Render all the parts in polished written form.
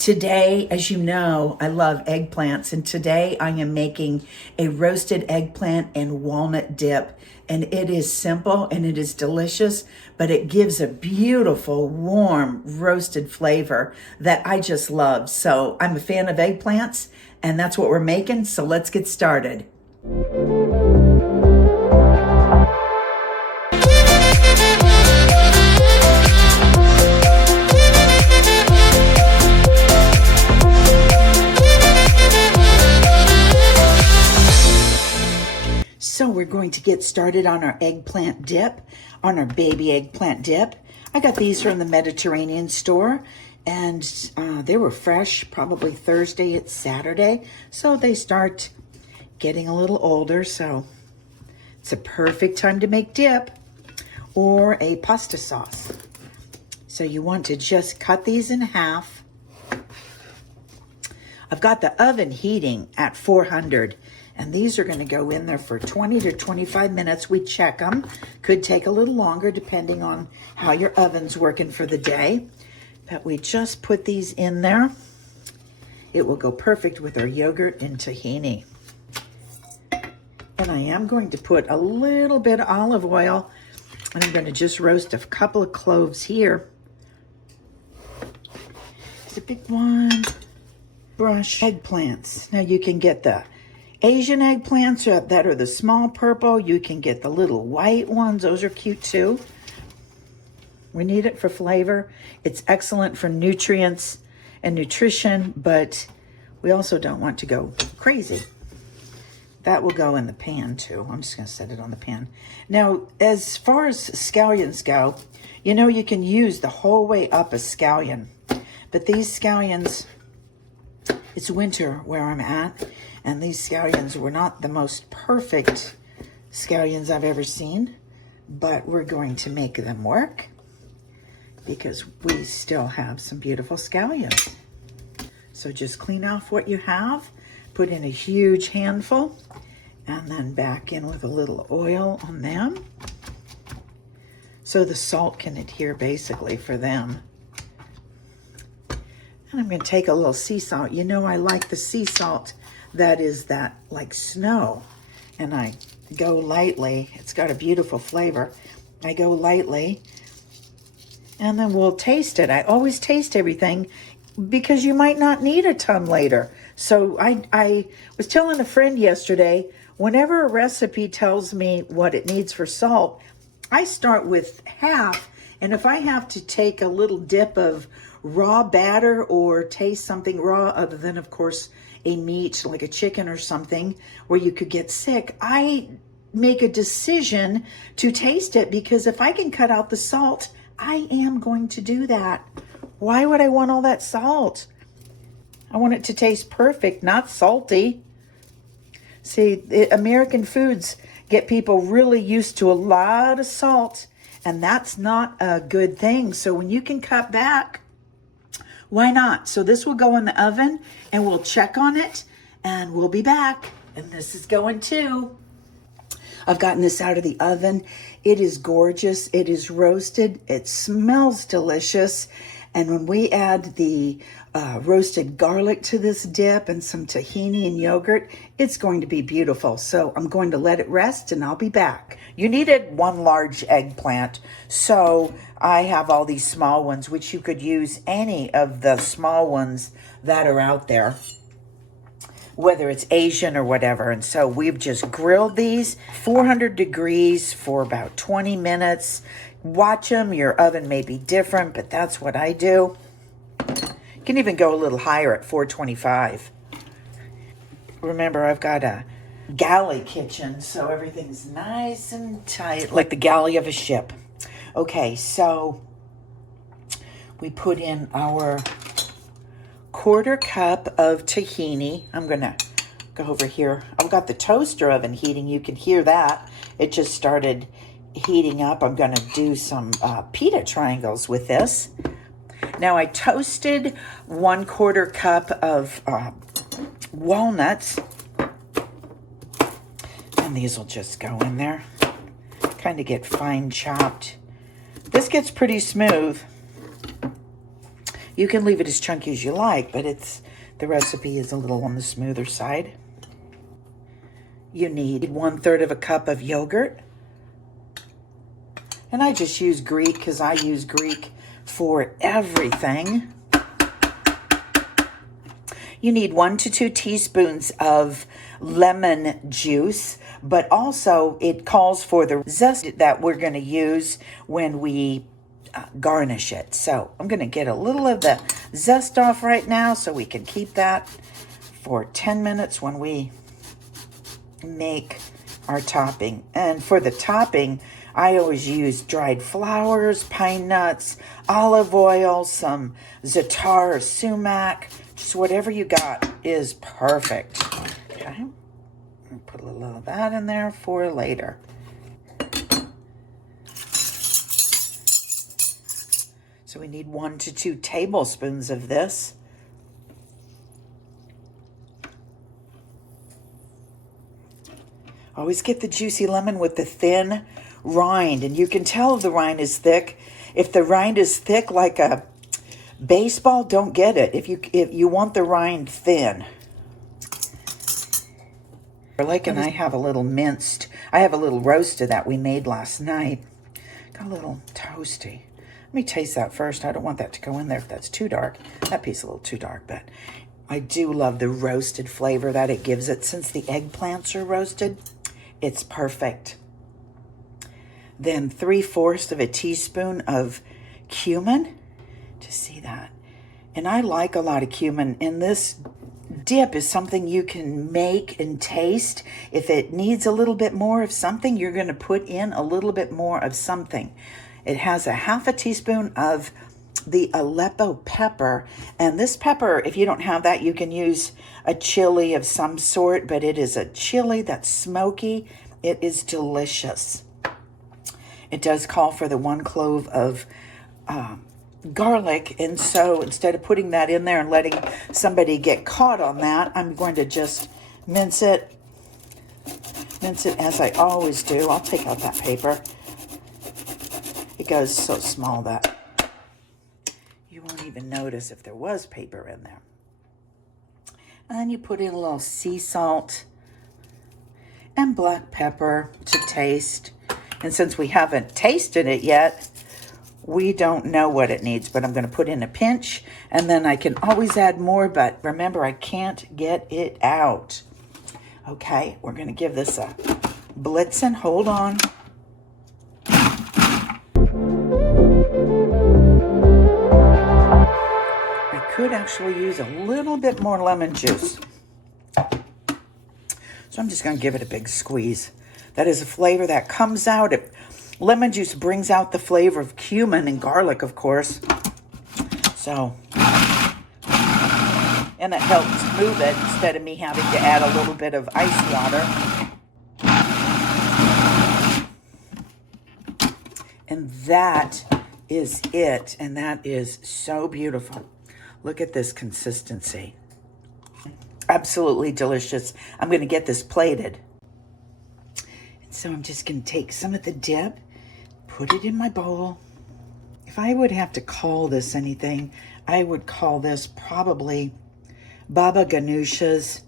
Today, as you know, I love eggplants, and today I am making a roasted eggplant and walnut dip. And it is simple and it is delicious, but it gives a beautiful, warm, roasted flavor that I just love. So I'm a fan of eggplants, and that's what we're making. So let's get started. So we're going to get started on our eggplant dip, on our baby eggplant dip. I got these from the Mediterranean store, and they were fresh, probably Thursday, it's Saturday. So they start getting a little older, so it's a perfect time to make dip or a pasta sauce. So you want to just cut these in half. I've got the oven heating at 400. And these are going to go in there for 20 to 25 minutes. We check them. Could take a little longer depending on how your oven's working for the day. But we just put these in there. It will go perfect with our yogurt and tahini. And I am going to put a little bit of olive oil. And I'm going to just roast a couple of cloves here. It's a big one. Brush eggplants. Now you can get the Asian eggplants that are the small purple. You can get the little white ones. Those are cute too. We need it for flavor. It's excellent for nutrients and nutrition, but we also don't want to go crazy. That will go in the pan too. I'm just going to set it on the pan. Now, as far as scallions go, you know you can use the whole way up a scallion. But these scallions, it's winter where I'm at. And these scallions were not the most perfect scallions I've ever seen, but we're going to make them work because we still have some beautiful scallions. So just clean off what you have, put in a huge handful, and then back in with a little oil on them so the salt can adhere basically for them. And I'm going to take a little sea salt. You know I like the sea salt that is that like snow, and I go lightly. It's got a beautiful flavor. I go lightly, and then we'll taste it. I always taste everything because you might not need a ton later. So I was telling a friend yesterday, whenever a recipe tells me what it needs for salt, I start with half, and if I have to take a little dip of raw batter or taste something raw other than, of course, a meat like a chicken or something where you could get sick, I make a decision to taste it because if I can cut out the salt, I am going to do that. Why would I want all that salt? I want it to taste perfect, not salty. See, American foods get people really used to a lot of salt, and that's not a good thing. So when you can cut back, why not? So this will go in the oven and we'll check on it and we'll be back. And this is going too. I've gotten this out of the oven. It is gorgeous. It is roasted. It smells delicious. And when we add the roasted garlic to this dip and some tahini and yogurt, it's going to be beautiful. So I'm going to let it rest and I'll be back. You needed one large eggplant. So I have all these small ones, which you could use any of the small ones that are out there, whether it's Asian or whatever. And so we've just grilled these 400 degrees for about 20 minutes. Watch them. Your oven may be different, but that's what I do. You can even go a little higher at 425. Remember, I've got a galley kitchen, so everything's nice and tight, like the galley of a ship. Okay, so we put in our quarter cup of tahini. I'm going to go over here. I've got the toaster oven heating. You can hear that. It just started heating up. I'm going to do some pita triangles with this. Now I toasted 1/4 cup of walnuts. And these will just go in there. Kind of get fine chopped. This gets pretty smooth. You can leave it as chunky as you like, but the recipe is a little on the smoother side. You need 1/3 of a cup of yogurt. And I just use Greek because I use Greek for everything. You need 1 to 2 teaspoons of lemon juice, but also it calls for the zest that we're going to use when we garnish it. So I'm going to get a little of the zest off right now so we can keep that for 10 minutes when we make our topping. And for the topping, I always use dried flowers, pine nuts, olive oil, some za'atar or sumac. Just whatever you got is perfect. Okay, put a little of that in there for later. So we need 1 to 2 tablespoons of this. Always get the juicy lemon with the thin rind, and you can tell if the rind is thick. If the rind is thick like a baseball, don't get it. If you want the rind thin. Garlic, and I have a little minced. I have a little roasted that we made last night. Got a little toasty. Let me taste that first. I don't want that to go in there if that's too dark. That piece is a little too dark, but I do love the roasted flavor that it gives it. Since the eggplants are roasted, it's perfect. Then 3/4 of a teaspoon of cumin. To see that. And I like a lot of cumin. And this dip is something you can make and taste. If it needs a little bit more of something, you're going to put in a little bit more of something. It has a 1/2 teaspoon of the Aleppo pepper. And this pepper, if you don't have that, you can use a chili of some sort, but it is a chili that's smoky. It is delicious. It does call for the 1 clove of garlic, and so instead of putting that in there and letting somebody get caught on that, I'm going to just mince it as I always do. I'll take out that paper. It goes so small that you won't even notice if there was paper in there. And you put in a little sea salt and black pepper to taste. And since we haven't tasted it yet, we don't know what it needs, but I'm going to put in a pinch, and then I can always add more, but remember, I can't get it out. Okay, we're going to give this a blitzen. Hold on. I could actually use a little bit more lemon juice. So I'm just going to give it a big squeeze. That is a flavor that comes out. Lemon juice brings out the flavor of cumin and garlic, of course. So, and it helps move it instead of me having to add a little bit of ice water. And that is it. And that is so beautiful. Look at this consistency. Absolutely delicious. I'm going to get this plated. And so I'm just going to take some of the dip, put it in my bowl. If I would have to call this anything, I would call this probably Baba Ganoush's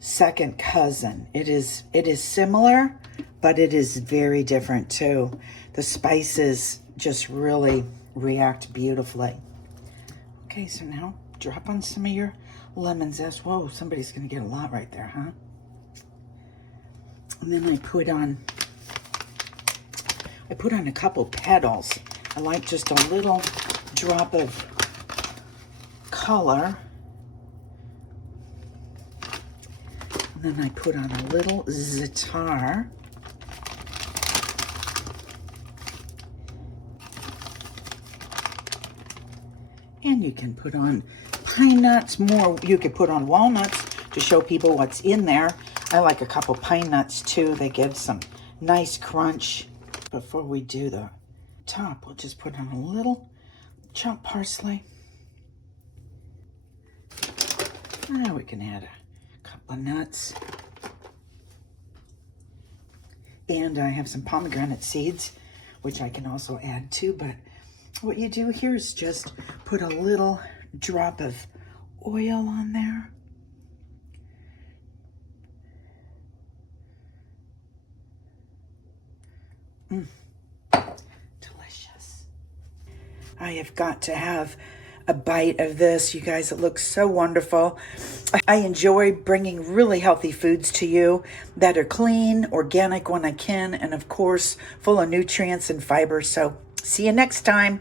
second cousin. It is similar, but it is very different too. The spices just really react beautifully. Okay, so now drop on some of your lemon zest. Whoa, somebody's going to get a lot right there, huh? And then I put on a couple petals. I like just a little drop of color. And then I put on a little za'atar. And you can put on pine nuts, more. You could put on walnuts to show people what's in there. I like a couple pine nuts too. They give some nice crunch. Before we do the top, we'll just put on a little chopped parsley. Now we can add a couple of nuts. And I have some pomegranate seeds, which I can also add too, but what you do here is just put a little drop of oil on there. Delicious. I have got to have a bite of this, you guys. It looks so wonderful. I enjoy bringing really healthy foods to you that are clean, organic when I can, and of course, full of nutrients and fiber. So see you next time.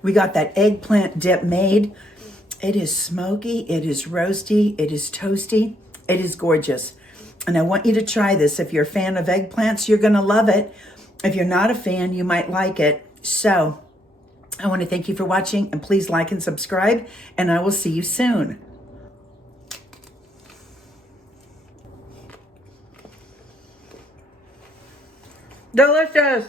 We got that eggplant dip made. It is smoky, it is roasty, it is toasty, it is gorgeous. And I want you to try this. If you're a fan of eggplants, you're gonna love it. If you're not a fan, you might like it. So I want to thank you for watching, and please like and subscribe, and I will see you soon. Delicious.